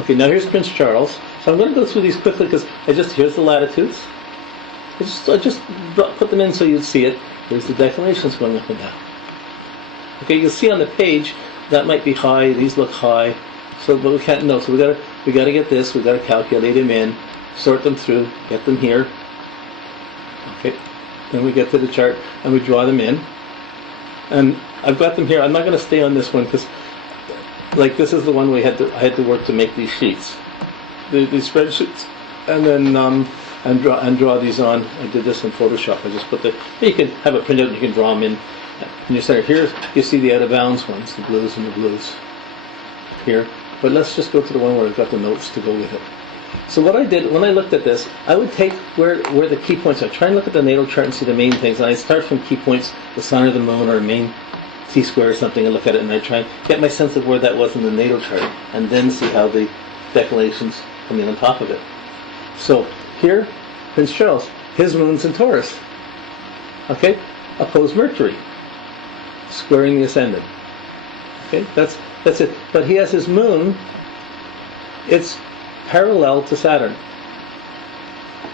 Okay, now here's Prince Charles. So I'm going to go through these quickly because here's the latitudes. I just put them in so you'd see it. Here's the declinations going up and down. Okay, you'll see on the page that might be high. These look high, but we can't know. So we got to get this. We got to calculate them in, sort them through, get them here. Okay, then we get to the chart and we draw them in. And I've got them here. I'm not going to stay on this one because, like, this is the one I had to work to make these sheets, these spreadsheets, and then and draw these on. I did this in Photoshop. I just put you can have it printed and you can draw them in. And you start here. You see the out of bounds ones, the blues and the blues here. But let's just go to the one where I've got the notes to go with it. So what I did when I looked at this, I would take where the key points are. Try and look at the natal chart and see the main things. And I start from key points, the sun or the moon or a main T-square or something, and look at it, and I try and get my sense of where that was in the natal chart, and then see how the declinations come in on top of it. So here, Prince Charles, his moon's in Taurus. Okay, opposed Mercury, squaring the ascendant. Okay, that's it. But he has his moon. It's parallel to Saturn.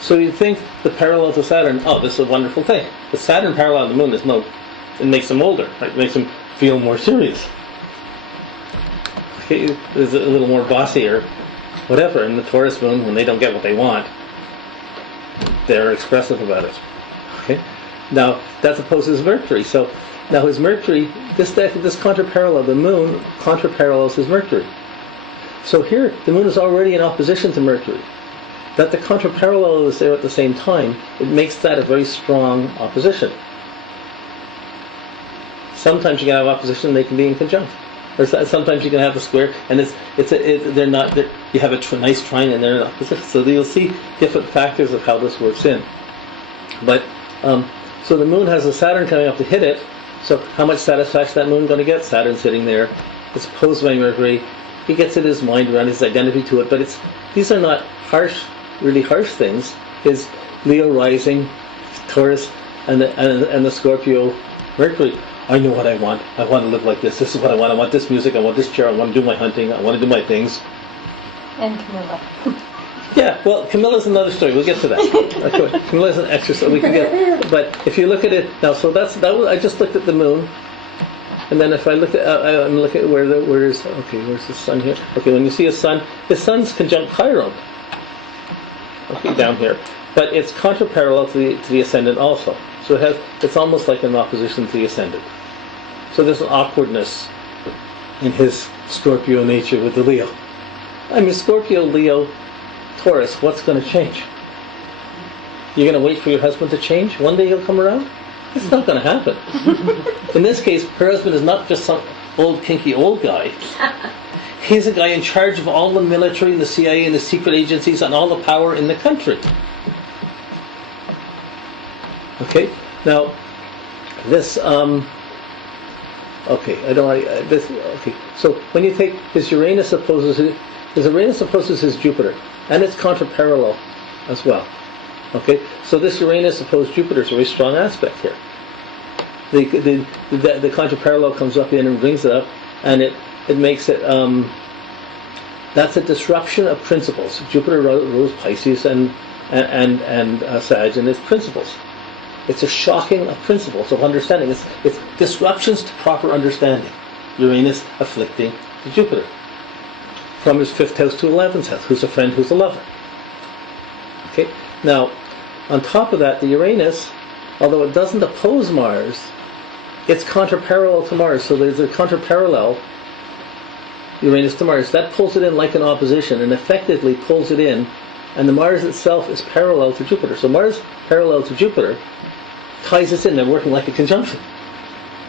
So you think the parallel to Saturn, oh, this is a wonderful thing. The Saturn parallel to the moon it makes him older, right? It makes him feel more serious. Okay, there's a little more bossy or whatever. And the Taurus moon, when they don't get what they want, they're expressive about it. Okay, now that's opposed to his Mercury. So now his Mercury, this contraparallel, the moon contraparallels his Mercury. So here, the moon is already in opposition to Mercury. That the contraparallel is there at the same time, it makes that a very strong opposition. Sometimes you can have opposition; they can be in conjunct. Or sometimes you can have a square, and they're not. You have a nice trine, and they're in opposition. So you'll see different factors of how this works in. But so the moon has a Saturn coming up to hit it. So how much satisfaction that moon going to get? Saturn sitting there. It's opposed by Mercury. He gets in his mind around his identity to it, but these are not really harsh things. His Leo rising, Taurus, and the Scorpio Mercury. I know what I want. I want to live like this. This is what I want. I want this music. I want this chair. I want to do my hunting. I want to do my things. And Camilla. Yeah, well, Camilla's another story. We'll get to that. Camilla's an exercise. We can get. But if you look at it now, so I just looked at the moon. And then if I look at, I'm looking at where's the sun here? Okay, when you see a sun, the sun's conjunct Chiron. Okay, down here, but it's contraparallel to the ascendant also. So it's almost like an opposition to the ascendant. So there's an awkwardness in his Scorpio nature with the Leo. I mean, Scorpio, Leo, Taurus. What's going to change? You're going to wait for your husband to change? One day he'll come around? It's not going to happen. In this case, her husband is not just some old, kinky old guy. He's a guy in charge of all the military and the CIA and the secret agencies and all the power in the country. Okay, now this. So when you take his Uranus opposes his Jupiter, and it's contraparallel as well. Okay, so this Uranus opposed Jupiter is a very strong aspect here. The contraparallel comes up in and brings it up, and it makes it. That's a disruption of principles. Jupiter rules Pisces and Sag, and its principles. It's a shocking of principles of understanding. It's disruptions to proper understanding. Uranus afflicting the Jupiter from his 5th house to 11th house. Who's a friend? Who's a lover? Okay. Now, on top of that, the Uranus, although it doesn't oppose Mars, it's contraparallel to Mars. So there's a contraparallel Uranus to Mars. That pulls it in like an opposition and effectively pulls it in. And the Mars itself is parallel to Jupiter. So Mars parallel to Jupiter ties us in. They're working like a conjunction.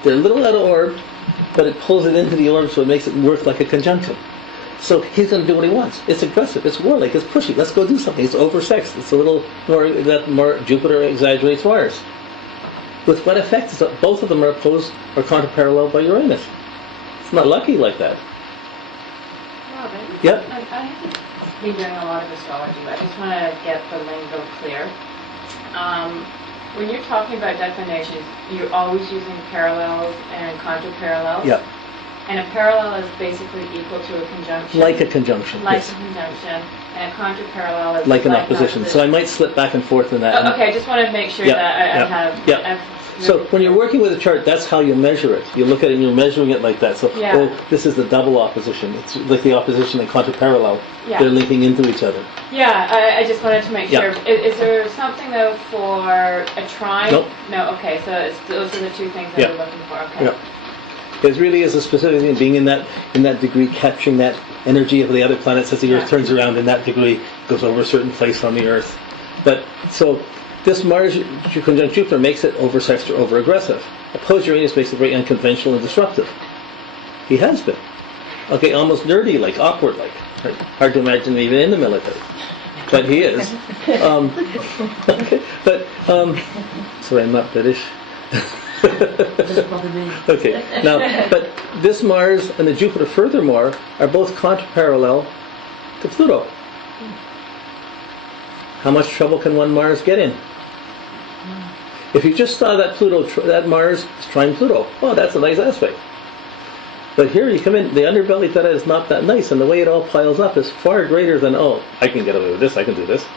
They're a little out of orb, but it pulls it into the orb, so it makes it work like a conjunction. So he's going to do what he wants. It's aggressive. It's warlike. It's pushy. Let's go do something. It's oversexed. It's a little more Jupiter exaggerates Mars. With what effect is that both of them are opposed or contraparallel by Uranus? It's not lucky like that. Robin? Yep. I haven't been doing a lot of astrology, but I just want to get the lingo clear. When you're talking about declinations, you're always using parallels and contraparallels? Yep. And a parallel is basically equal to a conjunction. Like a conjunction. Like yes. a conjunction. And a contraparallel is Like an opposition. So I might slip back and forth in that. Oh, okay, I just want to make sure Yeah, that I yeah, have... yeah. I've So really when you're clear. working with a chart, that's how you measure it. You look at it and you're measuring it like that. So, Yeah. oh, this is the double opposition. It's like the opposition and contraparallel. Yeah. They're linking into each other. Yeah, I just wanted to make Yeah. sure. Is there something though for a trine? Nope. No, okay, so those are the two things that Yeah. we're looking for, okay. Yeah. It really is a specific thing, being in that degree, capturing that energy of the other planets as the Earth Yeah. turns around in that degree, goes over a certain place on the Earth. But so this Mars conjunct Jupiter makes it over-sexed or over-aggressive. Opposed Uranus makes it very unconventional and disruptive. He has been. Okay, almost nerdy, like awkward, like right? Hard to imagine even in the military, but he is. Okay, but sorry, I'm not British. Okay, now, but this Mars and the Jupiter, furthermore, are both contraparallel to Pluto. How much trouble can one Mars get in? If you just saw that that Mars is trine Pluto, oh, that's a nice aspect. But here you come in, the underbelly to that is not that nice, and the way it all piles up is far greater than, oh, I can get away with this, I can do this.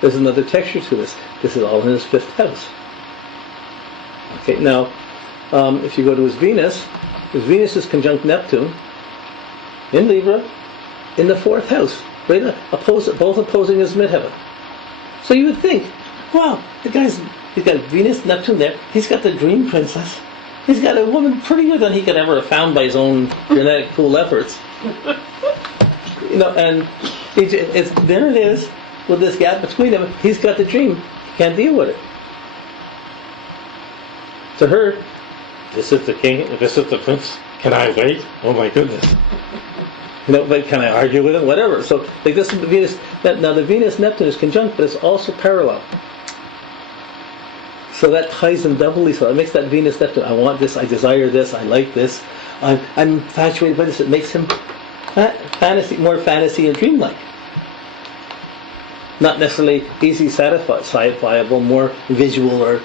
There's another texture to this. This is all in his 5th house. Okay, now, if you go to his Venus is conjunct Neptune in Libra in the 4th house, right? Both opposing his midheaven. So you would think, wow, he's got Venus, Neptune there. He's got the dream princess. He's got a woman prettier than he could ever have found by his own genetic pool efforts. And there it is with this gap between them. He's got the dream. He can't deal with it. To her, this is the king, this is the prince. Can I wait? Oh my goodness. But can I argue with him? Whatever. So, like this Venus. Now the Venus Neptune is conjunct, but it's also parallel. So that ties them doubly. So it makes that Venus Neptune. I want this. I desire this. I like this. I'm infatuated by this. It makes him more fantasy and dreamlike. Not necessarily easy satisfiable, more visual or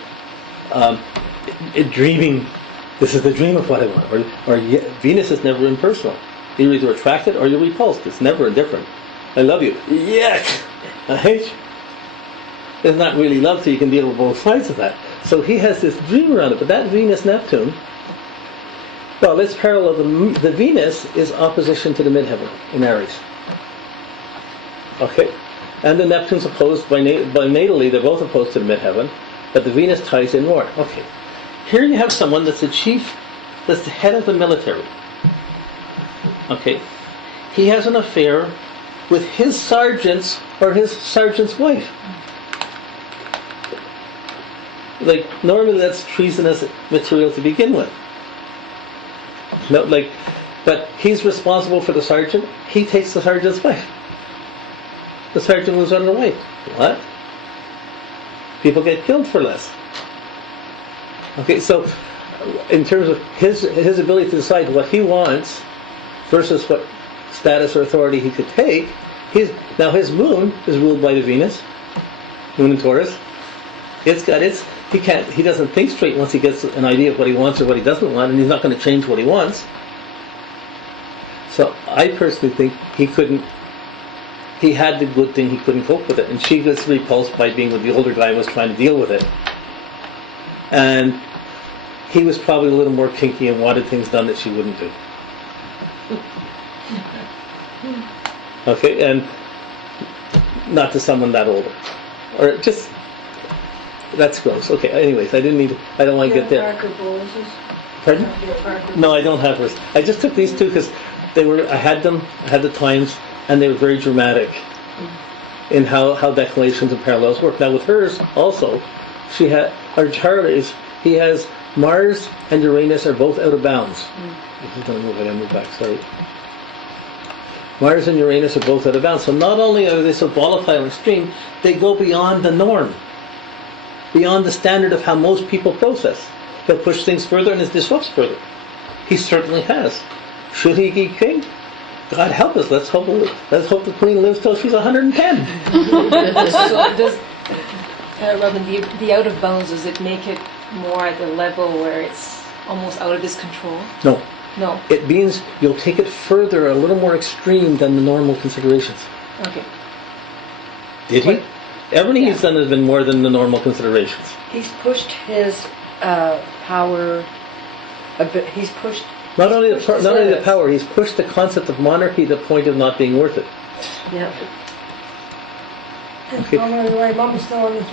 dreaming. This is the dream of what I want. Or Venus is never impersonal. You're either attracted or you're repulsed. It's never indifferent. I love you. Yes! I hate you. It's not really love, so you can deal with both sides of that. So he has this dream around it. But that Venus-Neptune, well, let's parallel the Venus is opposition to the midheaven in Aries. Okay? And the Neptune's opposed by natally, they're both opposed to the midheaven, but the Venus ties in more. Okay. Here you have someone that's the chief, that's the head of the military. Okay. He has an affair with his sergeant's or his sergeant's wife. Like, normally that's treasonous material to begin with. No, but he's responsible for the sergeant. He takes the sergeant's wife. The sergeant moves on the way. What? People get killed for less. Okay, so in terms of his ability to decide what he wants versus what status or authority he could take, now his moon is ruled by the Venus, moon in Taurus. He doesn't think straight once he gets an idea of what he wants or what he doesn't want, and he's not going to change what he wants. So I personally think he had the good thing, he couldn't cope with it, and she gets repulsed by being with the older guy who was trying to deal with it. And he was probably a little more kinky and wanted things done that she wouldn't do. Okay, and not to someone that older. Or just, that's gross. Okay, anyways, I don't want to get there. Pardon? No, I don't have hers. I just took these two because I had the times, and they were very dramatic in how declinations and parallels work. Now with hers also, he has Mars and Uranus are both out of bounds. I'm just going to move back, sorry. Mars and Uranus are both out of bounds. So not only are they so volatile and extreme, they go beyond the norm, beyond the standard of how most people process. He'll push things further and it disrupts further. He certainly has. Should he be king? God help us. Let's hope the Queen lives till she's 110. So does, Robin, the out of bounds, does it make it more at the level where it's almost out of his control? No. No. It means you'll take it further, a little more extreme than the normal considerations. Okay. Did he? Everything he's done has been more than the normal considerations. He's pushed his power a bit. He's pushed. Not only pushed his the limits. power, he's pushed the concept of monarchy to the point of not being worth it. Yeah. Okay. Mom, anyway, Mom's still on the